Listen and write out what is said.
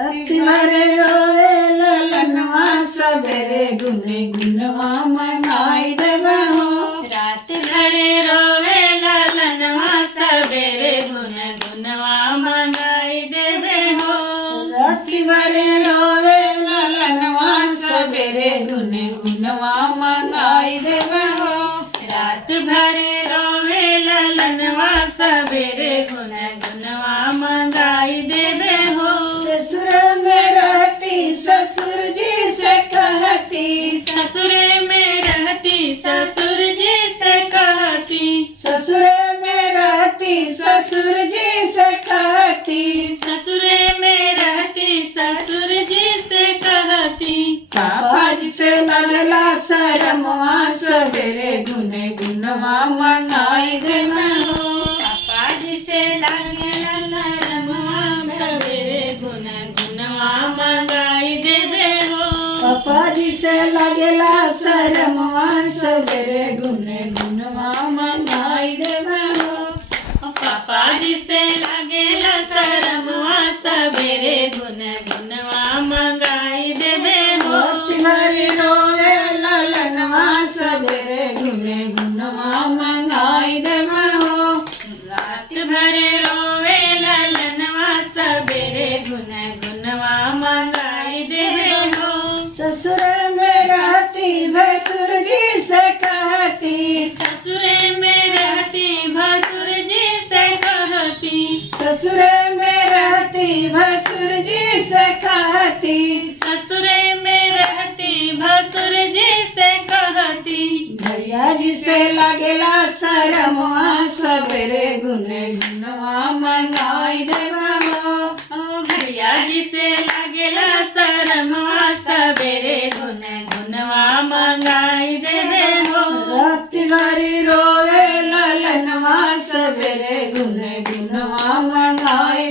रात भर रोवे ललनवा सबेरे गुन गुनवा मंगाई देबे हो। रात भर रोवे ललनवा सबेरे गुन गुनवा मंगाई देबे हो। रात भर रोवे ललनवा सबेरे गुन गुनवा मंगाई देबे हो। रात भर रोवे ललनवा सबेरे गुन गुनवा मंगाई देबे हो। ससुर में रहती ससुर जी से कहती, ससुर में रहती ससुर जी से कहती, ससुर में रहती ससुर जी से कहती, ससुर में रहती ससुर जी से कहती। पापा जी से लगला शरमवा सबेरे गुन गुनवा मंगाई देबे हो। पापा जी से लागला शरमवा सबेरे गुन गुनवा मंगाई देबे हो। पापा जी से लगला शरमवा सबेरे गुन गुनवा मंगाई देबे हो। पापा जी से लागेला शरमवा सबेरे गुन गुनवा मंगाई देबे हो। रात भर रोवे ललनवा सबेरे गुन गुनवा मंगाई देबे हो। रात भर रोवे ललनवा सबेरे गुन गुनवा मंगाई देबे हो। ससुर में रहती भसुर जी से कहती, ससुर में रहती भसुर जी से कहती, ससुर में रहती भसुर जी से कहती, ससुर में रहती भसुर जी से कहती। भैया जी से लगेला शरमवा सबेरे गुन गुनवा मंगाई देबे हो। ओ भैया जी से लागेला शरमवा सबेरे गुन गुनवा मंगाई देबे हो। रात भर रोवे ललनवा सबेरे गुन गुनवा मंगाई